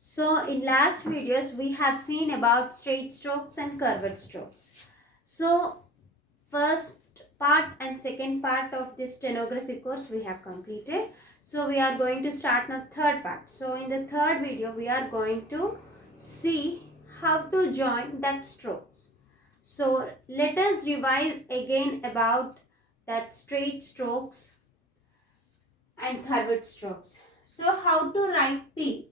So in last videos we have seen about straight strokes and curved strokes. So first part and second part of this stenography course we have completed. So we are going to start now third part. So in the third video we are going to see how to join that strokes. So let us revise again about that straight strokes and curved strokes. So how to write P?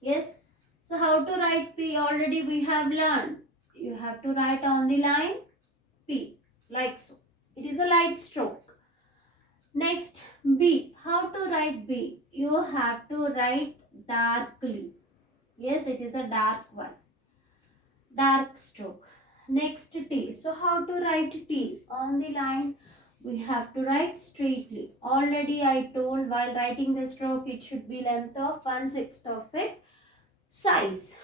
Yes. So how to write P already we have learned. You have to write on the line P like so. It is a light stroke. Next B. How to write B? You have to write darkly. Yes, it is a dark one. Dark stroke. Next T. So how to write T? On the line we have to write straightly. Already I told while writing the stroke it should be length of 1/6 of it. Size.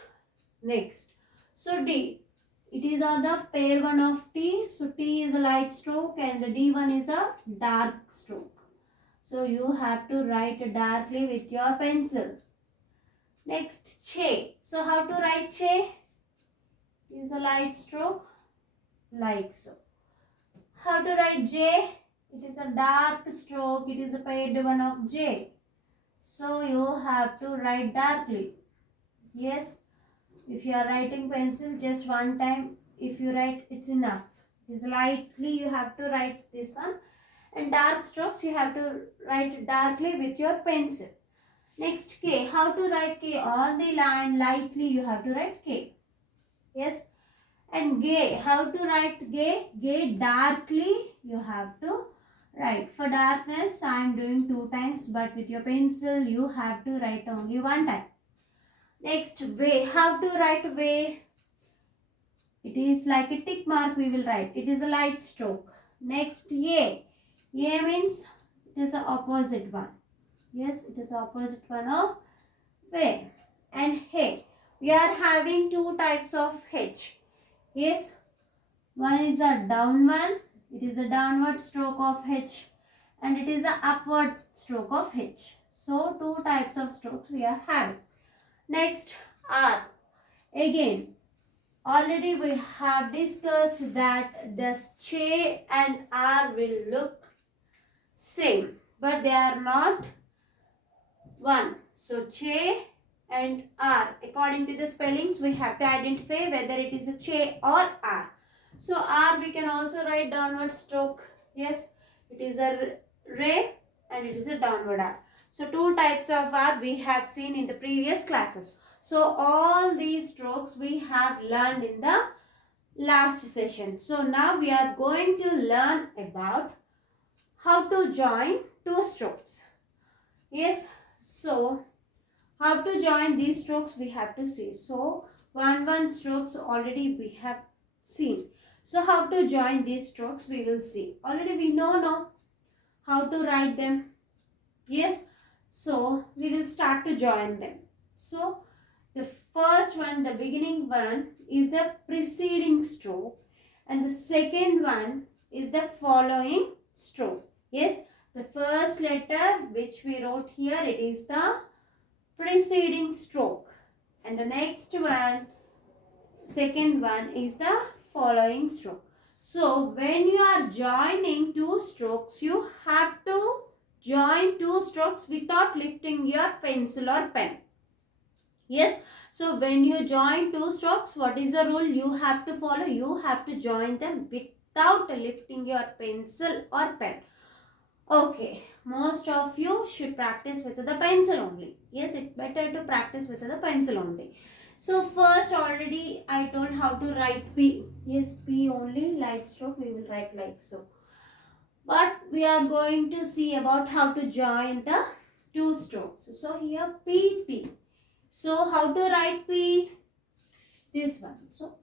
Next. So D. It is on the pair one of T. So T is a light stroke and the D one is a dark stroke. So you have to write darkly with your pencil. Next Che. So how to write Che? Is a light stroke like so. How to write J? It is a dark stroke. It is a paired one of J. So you have to write darkly. Yes. If you are writing pencil just one time, if you write, it's enough. It is lightly you have to write this one. And dark strokes you have to write darkly with your pencil. Next K. How to write K? On the line lightly you have to write K. Yes. And gay. How to write gay? Gay darkly you have to write. For darkness I am doing 2 times, but with your pencil you have to write only 1 time. Next way. How to write way? It is like a tick mark we will write. It is a light stroke. Next ye. Ye means it is the opposite one. Yes, it is opposite one of way. And hey. We are having 2 types of H. Yes. One is a down one. It is a downward stroke of H. And it is a upward stroke of H. So 2 types of strokes we are having. Next R. Again, already we have discussed that this Che and R will look same, but they are not one. So Che and R, according to the spellings, we have to identify whether it is a Che or R. So R we can also write downward stroke. Yes, it is a ray and it is a downward R. So 2 types of R we have seen in the previous classes. So all these strokes we have learned in the last session. So now we are going to learn about how to join 2 strokes. Yes, so how to join these strokes we have to see. So 1 strokes already we have seen. So how to join these strokes we will see. Already we know how to write them. Yes, so we will start to join them. So the first one, the beginning one is the preceding stroke and the second one is the following stroke. Yes, the first letter which we wrote here, it is the preceding stroke and the next one, second one is the following stroke. So when you are joining 2 strokes, you have to join 2 strokes without lifting your pencil or pen. Yes, so when you join 2 strokes, what is the rule you have to follow? You have to join them without lifting your pencil or pen. Okay, most of you should practice with the pencil only. Yes, it's better to practice with the pencil only. So first already I told how to write P. Yes, P only, light stroke we will write like so. But we are going to see about how to join the 2 strokes. So here PT. So how to write P? This one. So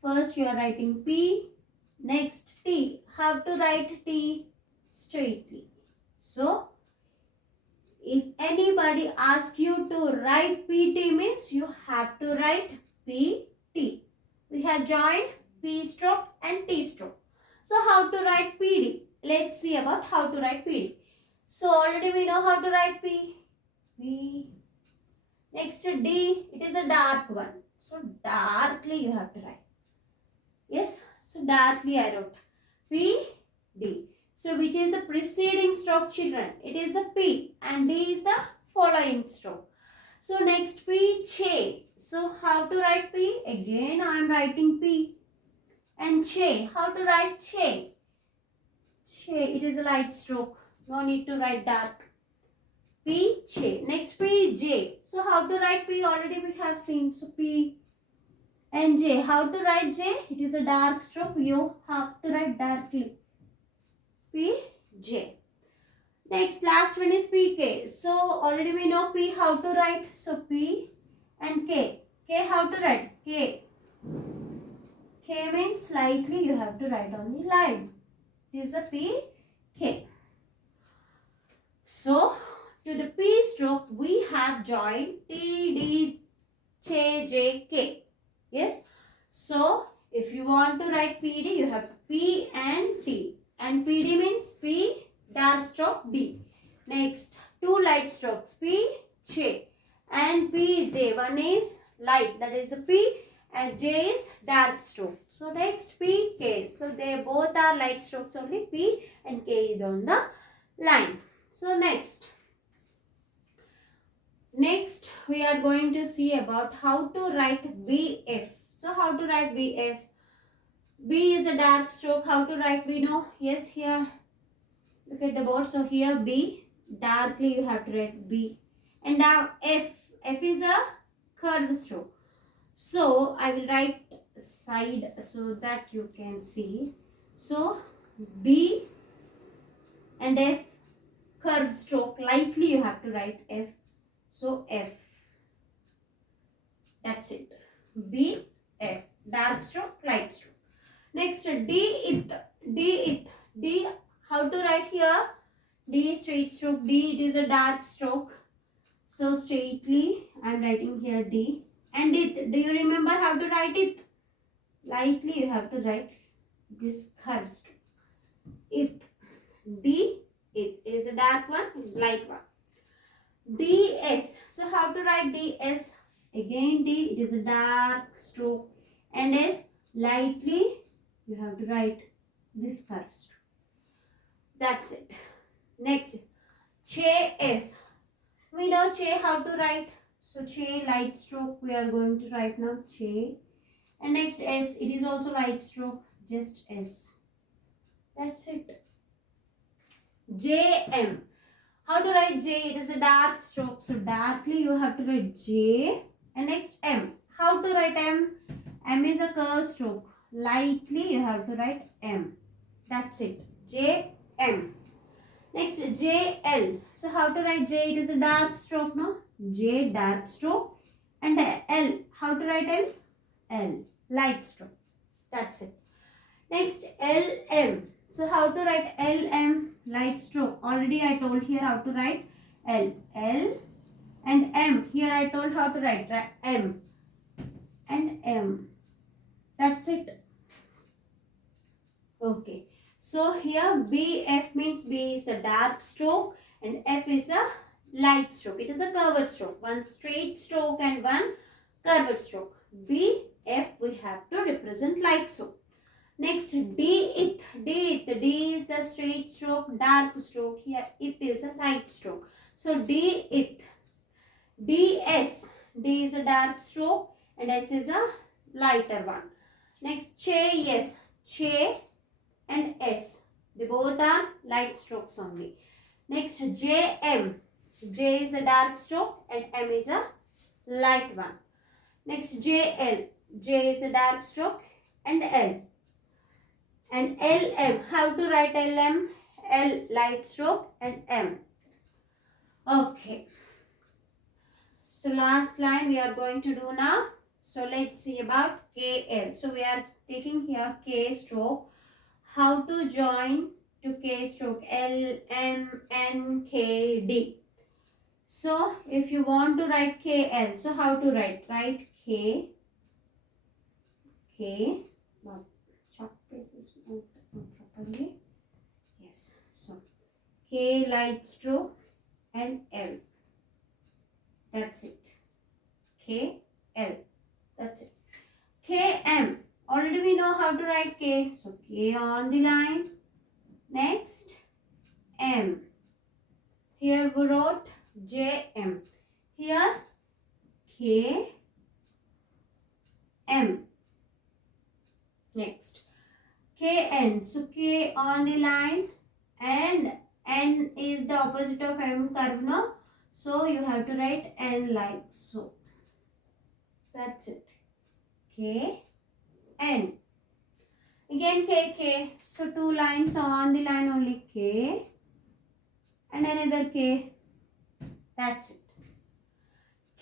first you are writing P. Next T. How to write T? Straightly. So if anybody asks you to write PT means you have to write PT. We have joined P stroke and T stroke. So how to write PD? Let's see about how to write PD. So already we know how to write P. Next D, it is a dark one. So darkly you have to write. Yes, so darkly I wrote P, D. So which is the preceding stroke, children? It is a P and D is the following stroke. So next P, che. So how to write P? Again I am writing P. And che, how to write che? Che, it is a light stroke. No need to write dark. P, che. Next P, J. So how to write P? Already we have seen. So P and J. How to write J? It is a dark stroke. You have to write darkly. P, J. Next, last one is P, K. So already we know P how to write. So P and K. K how to write? K. K means slightly you have to write on the line. It is a P, K. So to the P stroke we have joined T, D, J, J, K. Yes. So if you want to write PD, you have P and T. And PD means P dark stroke D. Next, two light strokes P, J and P, J. One is light, that is a P, and J is dark stroke. So next P, K. So they both are light strokes only. P and K is on the line. So next we are going to see about how to write BF. So how to write BF? B is a dark stroke. How to write? We know. Yes, here. Look at the board. So here B, darkly you have to write B. And now F. F is a curved stroke. So I will write side so that you can see. So B and F, curved stroke. Lightly you have to write F. So F. That's it. B, F. Dark stroke, light stroke. Next, D, it. D, how to write here? D, straight stroke. D, it is a dark stroke. So, straightly, I am writing here D. And it, do you remember how to write it? Lightly, you have to write this curved stroke. It. D, it is a dark one, it is light one. DS. So, how to write DS? Again, D, it is a dark stroke. And S, lightly, you have to write this curved stroke. That's it. Next, Che S. We know Che how to write. So Che light stroke we are going to write now. Che. And next S. It is also light stroke. Just S. That's it. J M. How to write J? It is a dark stroke. So darkly you have to write J. And next M. How to write M? M is a curved stroke. Lightly you have to write M. That's it. J, M. Next, J, L. So, how to write J? It is a dark stroke, no? J, dark stroke. And L. How to write L? L, light stroke. That's it. Next, L, M. So, how to write L, M? Light stroke. Already I told here how to write L. L and M. Here I told how to write M. And M. That's it. Okay. So here BF means B is a dark stroke and F is a light stroke. It is a curved stroke. One straight stroke and one curved stroke. BF we have to represent like so. Next D is the straight stroke, dark stroke. Here it is a light stroke. So D DS. D is a dark stroke and S is a lighter one. Next Che, yes. Che and S. They both are light strokes only. Next JM. J is a dark stroke and M is a light one. Next JL. J is a dark stroke and L. And LM. How to write LM? L light stroke and M. Okay. So last line we are going to do now. So let's see about KL. So we are taking here K stroke. How to join to K stroke? L, M, N, K, D. So if you want to write KL, so how to write? Write K. Not chalk paste is not properly. Yes. So K light stroke and L. That's it. K, L. That's it. K, M. Already we know how to write K. So K on the line. Next, M. Here we wrote J, M. Here, K, M. Next, K, N. So K on the line and N is the opposite of M curve, no? So you have to write N like so. That's it. K, N. Again K, K. So two lines on the line only K and another K. That's it.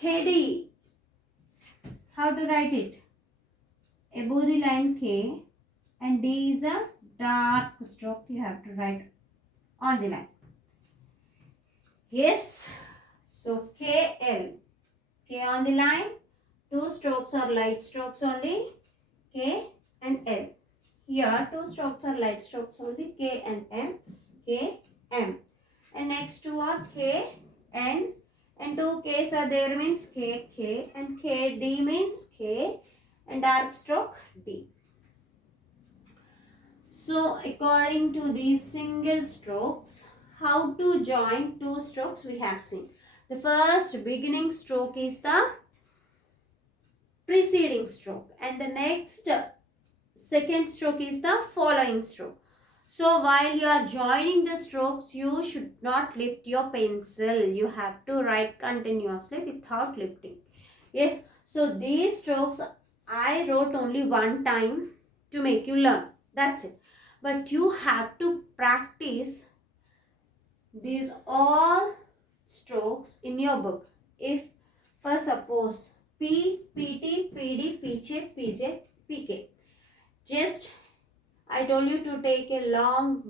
KD. How to write it? Above the line K and D is a dark stroke. You have to write on the line. Yes. So KL. K on the line. Two strokes are light strokes only. K and L. Here two strokes are light strokes only. K and M. K, M. And next two are K, N. And two K's are there means K, K. And K, D means K. And dark stroke D. So according to these single strokes, how to join two strokes we have seen. The first beginning stroke is the preceding stroke and the next second stroke is the following stroke. So while you are joining the strokes, you should not lift your pencil. You have to write continuously without lifting. Yes, so these strokes I wrote only one time to make you learn. That's it. But you have to practice these all strokes in your book. If for suppose P, PT, PD, PJ, PJ, PK. Just I told you to take a long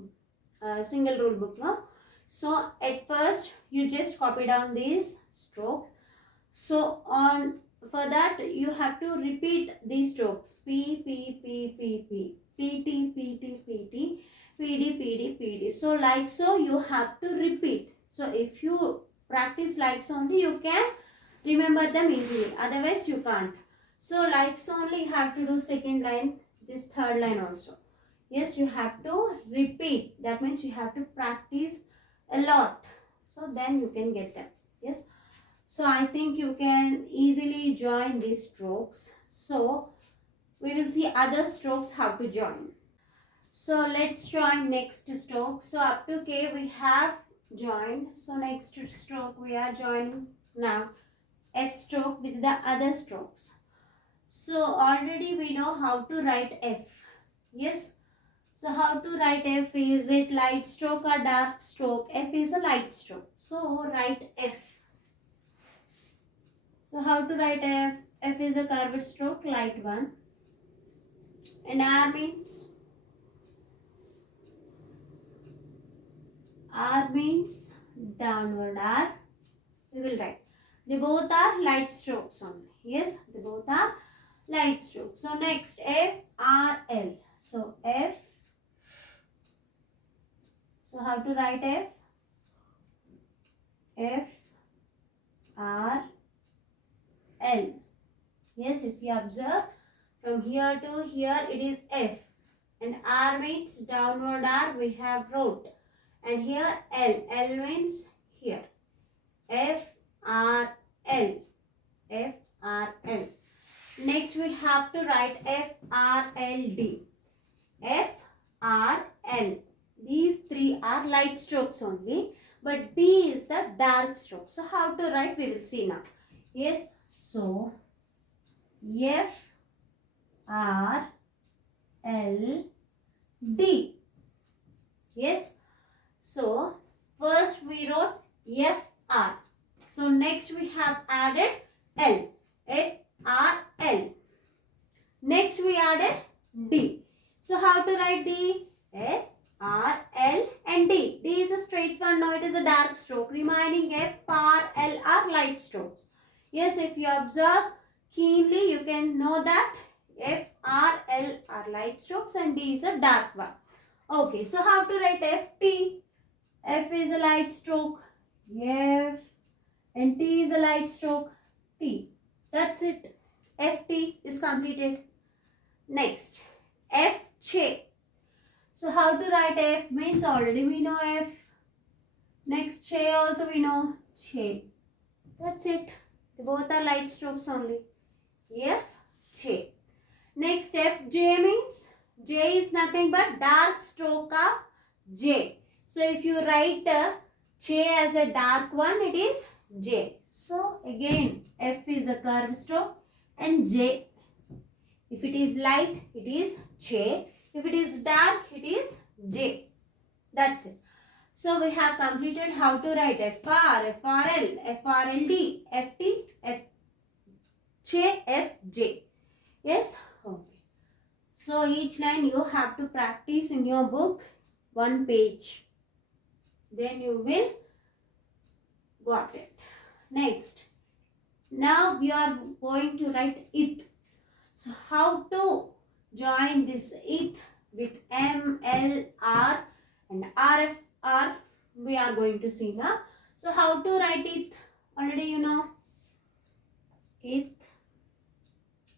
single rule book, no? So at first you just copy down these strokes. So for that you have to repeat these strokes. P, P, P, P, P, PT, PT, PT, PD, PD, PD. So like so you have to repeat. So if you practice like so only you can remember them easily. Otherwise you can't. So like so only you have to do second line, this third line also. Yes, you have to repeat. That means you have to practice a lot. So then you can get them. Yes. So I think you can easily join these strokes. So we will see other strokes how to join. So let's join next stroke. So up to K we have joined. So next stroke we are joining now F stroke with the other strokes. So already we know how to write F. Yes. So how to write F? Is it light stroke or dark stroke? F is a light stroke. So write F. So how to write F? F is a curved stroke, light one. And R means downward R. We will write. They both are light strokes only. Yes, they both are light strokes. So next F, R, L. So F. So how to write F? F, R, L. Yes, if you observe from here to here it is F. And R means downward R we have wrote. And here L. L means here. F, R, L. F, R, L. Next we have to write F, R, L, D. F, R, L. These three are light strokes only. But D is the dark stroke. So how to write we will see now. Yes. So F, R, L, D. Yes. So first we wrote F, R. So next we have added L. F, R, L. Next we added D. So how to write D? F, R, L and D. D is a straight one. Now it is a dark stroke. Remaining F, R, L are light strokes. Yes, if you observe keenly, you can know that F, R, L are light strokes and D is a dark one. Okay, so how to write F, T? F is a light stroke. F and T is a light stroke. T. That's it. Ft is completed. Next, Fche. So how to write F means already we know F. Next, Che also we know Che. That's it. Both are light strokes only. F, Che. Next, Fj means J is nothing but dark stroke of J. So if you write Che as a dark one, it is J. So again, F is a curved stroke and J. If it is light, it is Che. If it is dark, it is J. That's it. So we have completed how to write FR, FRL, FRLD, FT, FJ, FJ. Yes? Okay. So each line you have to practice in your book, one page. Then you will got it. Next. Now we are going to write it. So how to join this it with M, L, R and RF, R we are going to see now. So how to write it? Already you know. It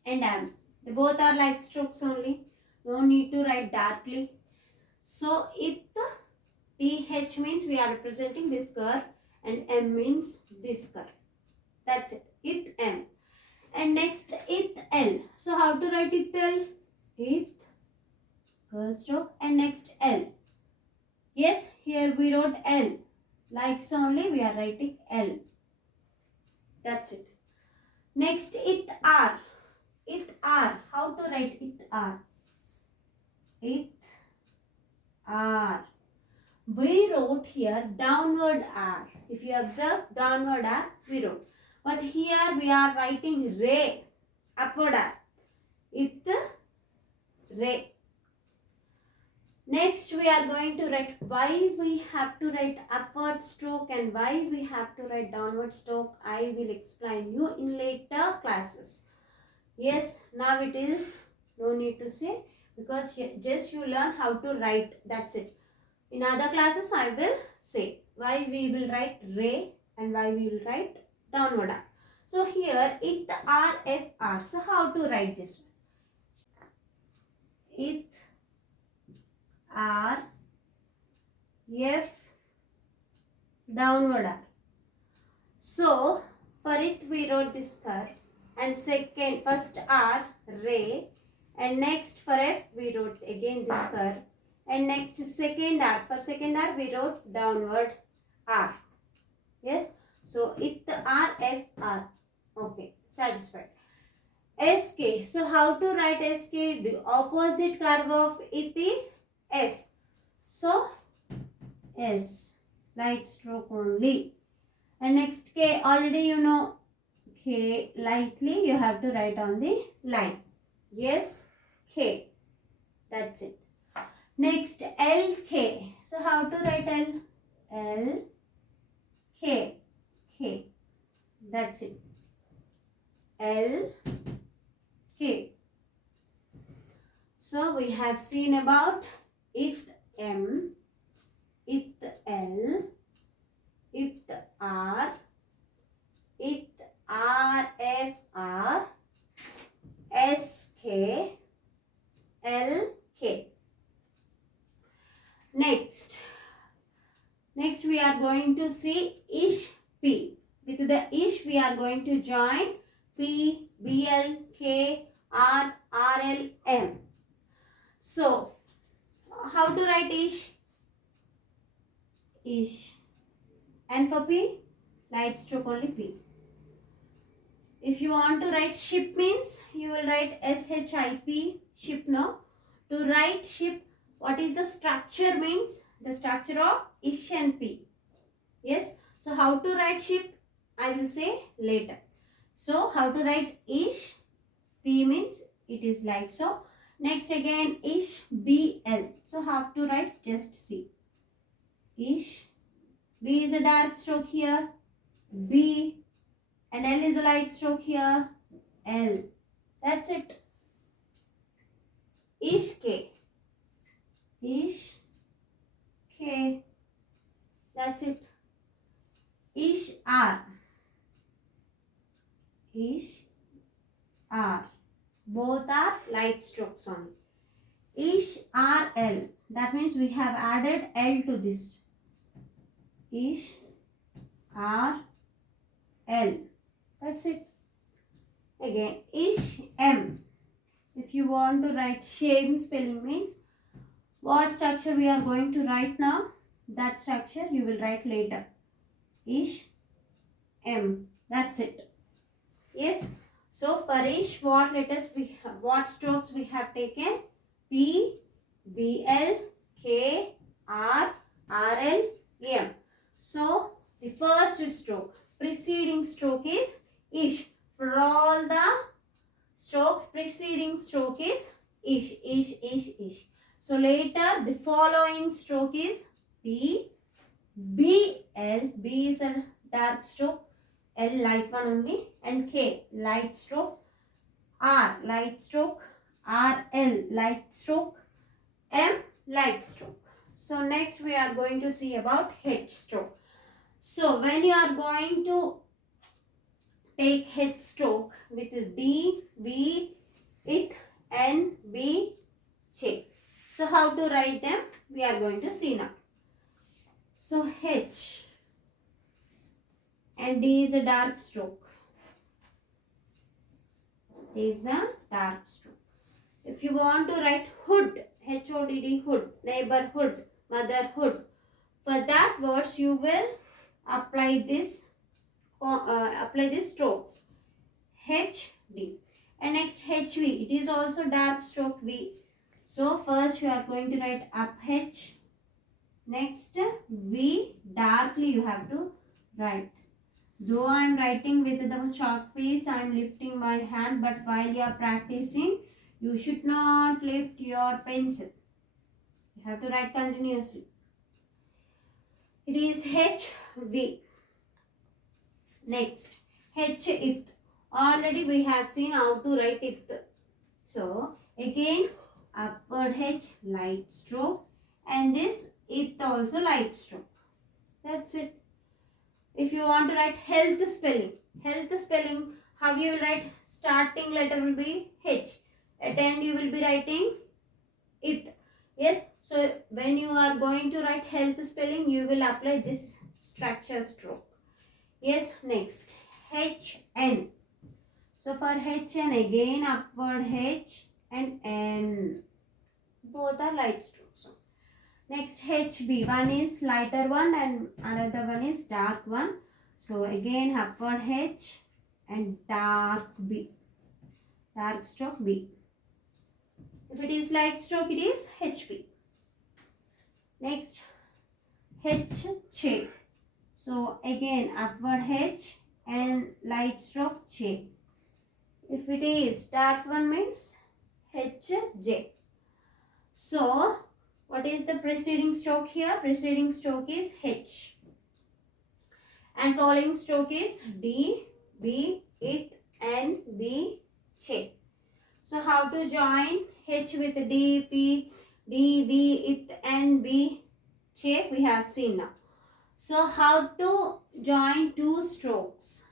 and M. They both are light strokes only. No need to write darkly. So it, TH means we are representing this curve and M means this curve. That's it. It M. And next it L. So how to write it L? It curve stroke and next L. Yes, here we wrote L. Like so only we are writing L. That's it. Next it R. It R. How to write it R? It R. We wrote here downward R. If you observe downward R, we wrote. But here we are writing Ray, upward R. It Ray. Next we are going to write why we have to write upward stroke and why we have to write downward stroke. I will explain you in later classes. Yes, now it is no need to say because just you learn how to write. That's it. In other classes I will say why we will write Ray and why we will write downward R. So here it R, F, R. So how to write this one? It R, F, downward R. So for it we wrote this curve and second first R, Ray, and next for F we wrote again this curve and next second R. For second R we wrote downward R. Yes. So it R, F, R. Okay, satisfied. SK. So how to write SK? The opposite curve of it is S. So S. Light stroke only. And next K. Already you know K lightly you have to write on the line. Yes. K. That's it. Next LK. So how to write L? L. K. K. That's it. L. K. So we have seen about it M, it L, it R, it R, F, R, S, K, L, K. Next we are going to see ish, P. With the ish we are going to join P, BL, K, R, RL, M. So how to write ish? Ish. And for P, light stroke only P. If you want to write ship means you will write SHIP, ship, no. To write ship, what is the structure means? The structure of ish and P. Yes. So how to write ship? I will say later. So how to write ish? P means it is like so. Next again ish, BL. So how to write? Just see. Ish. B is a dark stroke here. B. And L is a light stroke here. L. That's it. Ish K. Ish K. That's it. Ish R. Ish R. Both are light strokes only. Ish, R, L. That means we have added L to this. Ish, R, L. That's it. Again, Ish, M. If you want to write same spelling means what structure we are going to write now, that structure you will write later. Ish, M. That's it. Yes. So for ish, what letters we have, what strokes we have taken? P, B, L, K, R, R, L, M. So the first stroke, preceding stroke is ish. For all the strokes, preceding stroke is ish, ish, ish, ish. So later the following stroke is P, B, L. B is a dark stroke, L light one only, and K light stroke, R light stroke, R, L light stroke, M light stroke. So next we are going to see about H stroke. So when you are going to take H stroke with D, B, it, N, B, Ch. So how to write them? We are going to see now. So H and D is a dark stroke. This is a dark stroke. If you want to write hood, H-O-D-D, hood, neighborhood, motherhood, for that words you will apply this strokes. H, D. And next HV, it is also dark stroke V. So first you are going to write up H. Next V, darkly you have to write. Though I am writing with the chalk piece, I am lifting my hand, but while you are practicing, you should not lift your pencil. You have to write continuously. It is H, V. Next, H, it. Already we have seen how to write it. So, again, upward H, light stroke, and this it also light stroke. That's it. If you want to write health spelling, how you will write? Starting letter will be H. At end you will be writing it. Yes. So when you are going to write health spelling, you will apply this structure stroke. Yes. Next, H, N. So for H, N, again upward H and N. Both are light strokes. Next, HB. One is lighter one and another one is dark one. So again upward H and dark B. Dark stroke B. If it is light stroke, it is HB. Next, H, Ch. So again upward H and light stroke Ch. If it is dark one means H, J. So what is the preceding stroke here? Preceding stroke is H. And following stroke is D, B, it, N, B, Ch. So how to join H with D, P, D, B, it, N, B, Ch we have seen now. So how to join two strokes?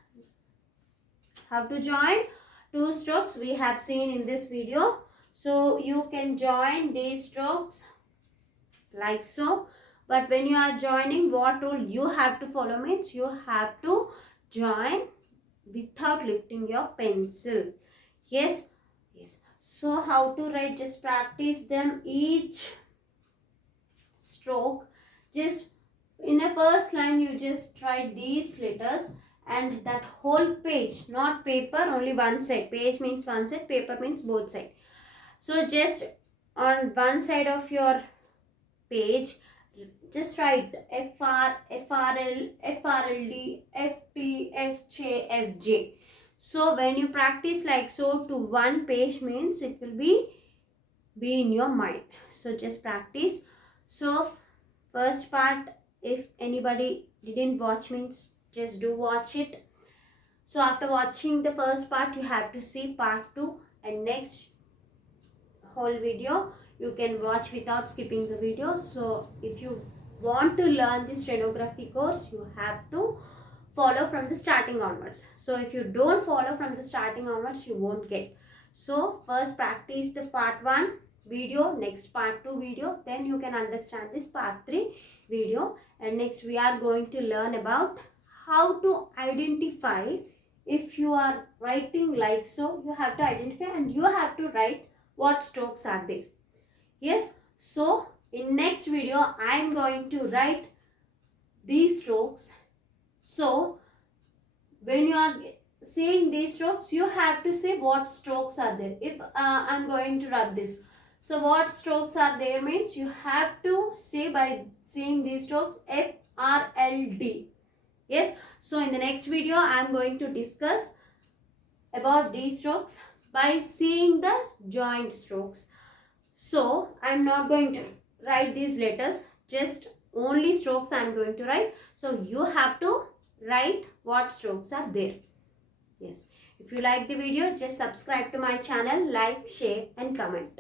How to join two strokes we have seen in this video. So you can join these strokes like so. But when you are joining, what rule you have to follow means you have to join without lifting your pencil. Yes. Yes. So how to write? Just practice them each stroke. Just in a first line you just write these letters and that whole page, not paper, only one side. Page means one side, paper means both sides. So just on one side of your page, just write FR, FRL, FRLD, FT, FJ, FJ. So when you practice like so to one page means it will be in your mind. So just practice. So first part, if anybody didn't watch means just do watch it. So after watching the first part, you have to see part 2 and next whole video you can watch without skipping the video. So if you want to learn this stenography course, you have to follow from the starting onwards. So if you don't follow from the starting onwards, you won't get. So first practice the part 1 video, next part 2 video, then you can understand this part 3 video. And next we are going to learn about how to identify. If you are writing like so, you have to identify and you have to write what strokes are there. Yes, so in next video I am going to write these strokes. So when you are saying these strokes, you have to say what strokes are there. If I'm going to rub this, so what strokes are there means you have to say by saying these strokes FRLD. Yes, so in the next video I am going to discuss about these strokes by seeing the joint strokes. So I am not going to write these letters, just only strokes I am going to write. So you have to write what strokes are there. Yes, if you like the video, just subscribe to my channel, like, share and comment.